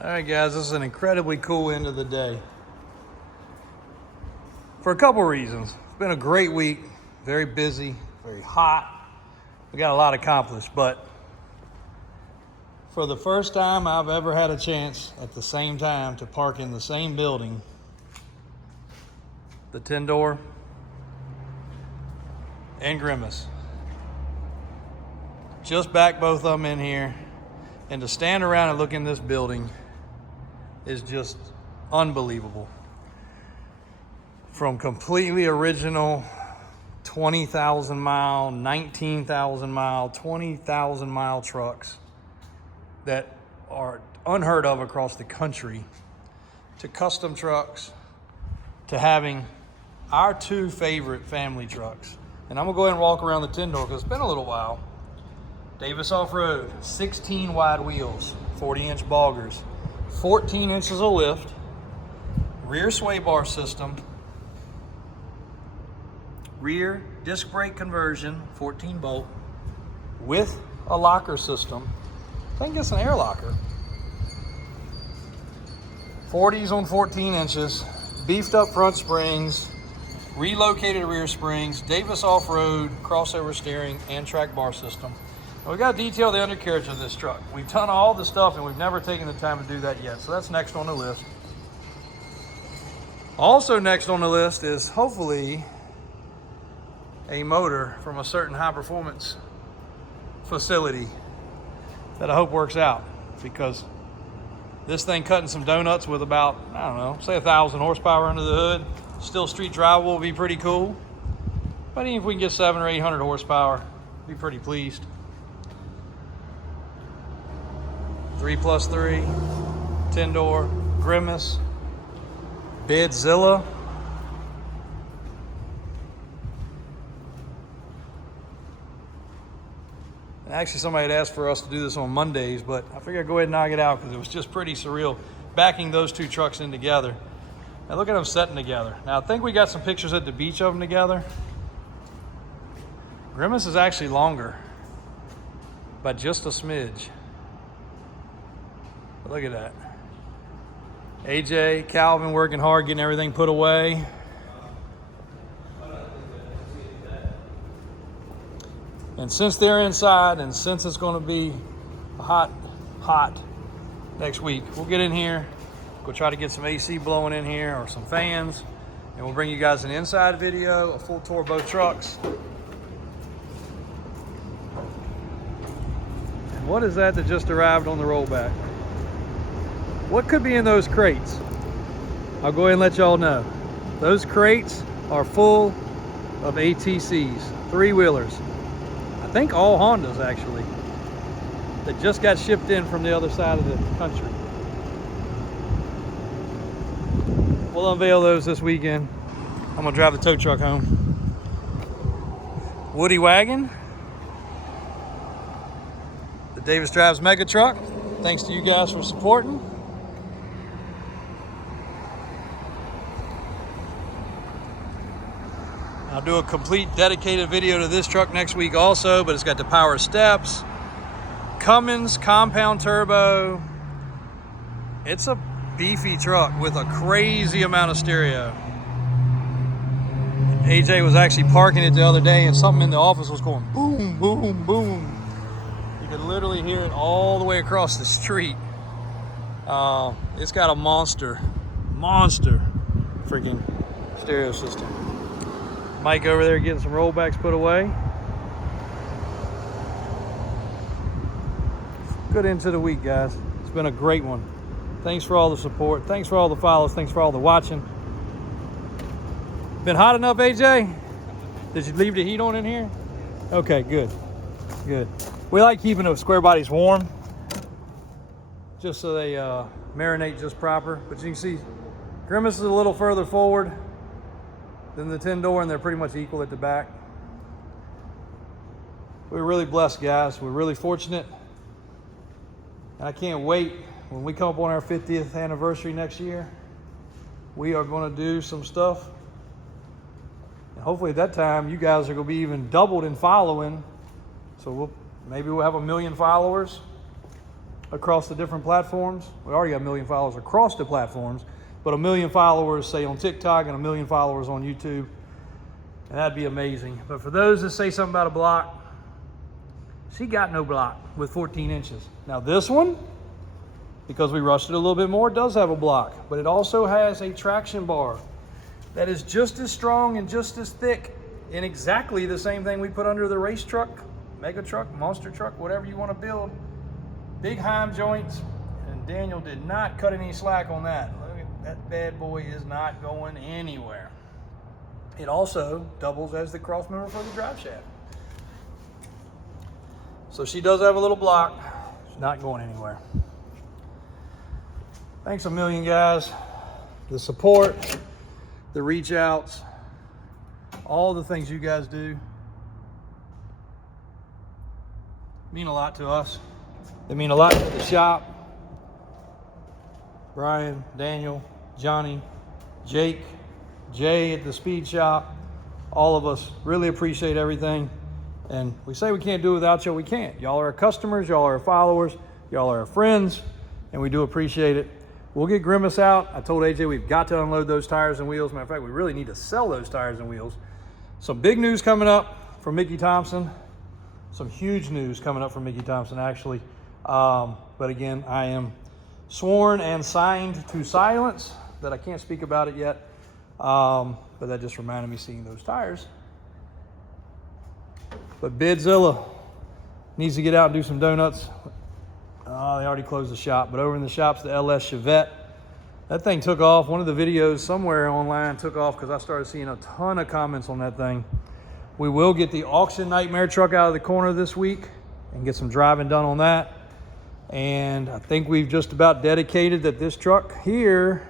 All right, guys, this is an incredibly cool end of the day for a couple reasons. It's been a great week, very busy, very hot. We got a lot accomplished, but for the first time I've ever had a chance at the same time to park in the same building, the 10-door and Grimace. Just back both of them in here, and to stand around and look in this building is just unbelievable. From completely original 20,000 mile, 19,000 mile, 20,000 mile trucks that are unheard of across the country, to custom trucks, to having our two favorite family trucks. And I'm gonna go ahead and walk around the 10-door because it's been a little while. Davis Off-Road, 16 wide wheels, 40-inch boggers, 14 inches of lift, rear sway bar system, rear disc brake conversion, 14 bolt, with a locker system. I think it's an air locker. 40s on 14 inches, beefed up front springs, relocated rear springs, Davis Off-Road, crossover steering, and track bar system. We got to detail the undercarriage of this truck. We've done all the stuff and we've never taken the time to do that yet. So that's next on the list. Also next on the list is hopefully a motor from a certain high performance facility that I hope works out, because this thing cutting some donuts with about, I don't know, say 1,000 horsepower under the hood, still street drivable will be pretty cool. But even if we can get 700 or 800 horsepower, be pretty pleased. 3+3, 10-door, Grimace, Bedzilla. And actually somebody had asked for us to do this on Mondays, but I figured I'd go ahead and knock it out because it was just pretty surreal backing those two trucks in together. Now look at them setting together. Now I think we got some pictures at the beach of them together. Grimace is actually longer, by just a smidge. Look at that. AJ, Calvin working hard, getting everything put away. And since they're inside, and since it's going to be hot next week, we'll get in here, go try to get some AC blowing in here or some fans, and we'll bring you guys an inside video, a full tour of both trucks. And what is that just arrived on the rollback? What could be in those crates? I'll go ahead and let y'all know. Those crates are full of ATCs, three-wheelers. I think all Hondas actually, that just got shipped in from the other side of the country. We'll unveil those this weekend. I'm gonna drive the tow truck home. Woody wagon. The Davis Drives Mega Truck. Thanks to you guys for supporting. I'll do a complete dedicated video to this truck next week also, but it's got the power steps, Cummins compound turbo. It's a beefy truck with a crazy amount of stereo. AJ was actually parking it the other day and something in the office was going boom, boom, boom. You could literally hear it all the way across the street. It's got a monster freaking stereo system. Mike over there getting some rollbacks put away. Good end to the week, guys. It's been a great one. Thanks for all the support. Thanks for all the follows. Thanks for all the watching. Been hot enough, AJ? Did you leave the heat on in here? Okay, good. Good. We like keeping those square bodies warm, just so they marinate just proper. But you can see Grimace is a little further forward than the 10-door, and they're pretty much equal at the back. We're really blessed, guys. We're really fortunate. And I can't wait when we come up on our 50th anniversary next year. We are going to do some stuff. And hopefully at that time, you guys are going to be even doubled in following. So maybe we'll have 1 million followers. across the different platforms. We already got 1 million followers across the platforms, but 1 million followers, say, on TikTok and 1 million followers on YouTube. And that'd be amazing. But for those that say something about a block, she got no block with 14 inches. Now this one, because we rushed it a little bit more, it does have a block, but it also has a traction bar that is just as strong and just as thick, in exactly the same thing we put under the race truck, mega truck, monster truck, whatever you want to build. Big heim joints, and Daniel did not cut any slack on that. Look at that bad boy, is not going anywhere. It also doubles as the cross member for the drive shaft. So she does have a little block. She's not going anywhere. Thanks a million, guys. The support, the reach outs, all the things you guys do mean a lot to us. They mean a lot to the shop. Brian, Daniel, Johnny, Jake, Jay at the speed shop, all of us really appreciate everything. And we say we can't do it without you, we can't. Y'all are our customers, y'all are our followers, y'all are our friends, and we do appreciate it. We'll get Grimace out. I told AJ we've got to unload those tires and wheels. Matter of fact, we really need to sell those tires and wheels. Some big news coming up from Mickey Thompson. Some huge news coming up from Mickey Thompson, actually. But again, I am sworn and signed to silence that I can't speak about it yet. But that just reminded me seeing those tires. But Bedzilla needs to get out and do some donuts. They already closed the shop, but over in the shop's the LS Chevette. That thing took off. One of the videos somewhere online took off because I started seeing a ton of comments on that thing. We will get the auction nightmare truck out of the corner this week and get some driving done on that. And I think we've just about dedicated that this truck here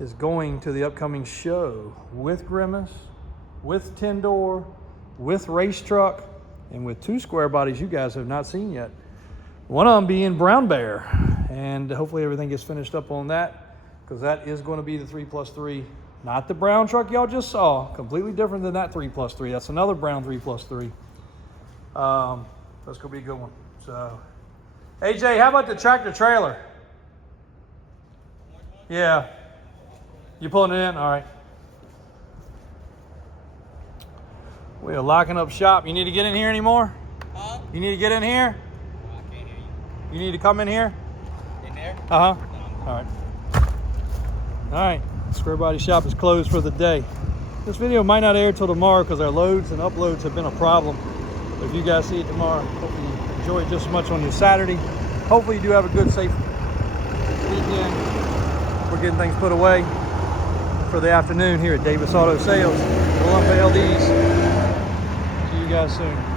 is going to the upcoming show with Grimace, with 10-door, with race truck, and with 2 square bodies you guys have not seen yet. One of them being Brown Bear, and hopefully everything gets finished up on that, because that is going to be the 3+3, not the brown truck y'all just saw. Completely different than that 3+3. That's another brown 3+3. That's going to be a good one. So, AJ, how about the tractor trailer? Yeah. You pulling it in? All right. We are locking up shop. You need to get in here anymore? Huh? You need to get in here? Oh, I can't hear you. You need to come in here? In there? Uh-huh. No. All right. All right. Squarebody shop is closed for the day. This video might not air till tomorrow because our loads and uploads have been a problem. But if you guys see it tomorrow, hopefully you enjoy it just as much on your Saturday. Hopefully you do have a good, safe weekend. We're getting things put away for the afternoon here at Davis Auto Sales. We'll unveil these. See you guys soon.